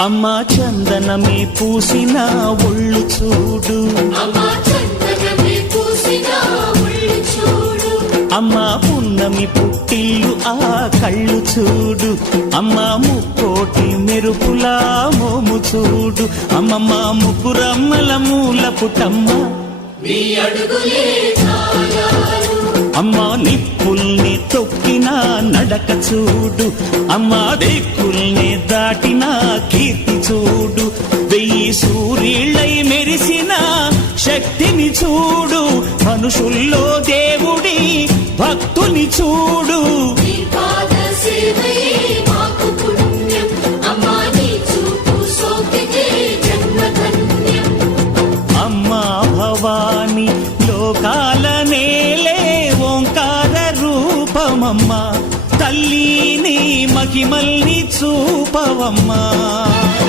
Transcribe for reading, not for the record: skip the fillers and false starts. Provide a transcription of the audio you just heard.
అమ్మా చందనమే పూసిన ఒళ్ళు చూడు, అమ్మా పున్నమి పుట్టిల్లు ఆ కళ్ళు చూడు, అమ్మా ముక్కోటి మెరుపులా మోము చూడు, అమ్మమ్మ ముగ్గురమ్మల మూల పుటమ్మ అమ్మా నిప్పుల్ని తొక్కిన నడక చూడు, అమ్మా దిక్కుల్ని దాటిన కీర్తి చూడు, 1000 సూర్యుళ్ళై మెరిసిన శక్తిని చూడు, మనుషుల్లో దేవుడి భక్తుని చూడు. అమ్మా భవాని లోకాల నేలే ఓంకార రూపమమ్మా, తల్లిని మహిమల్ని చూపవమ్మా.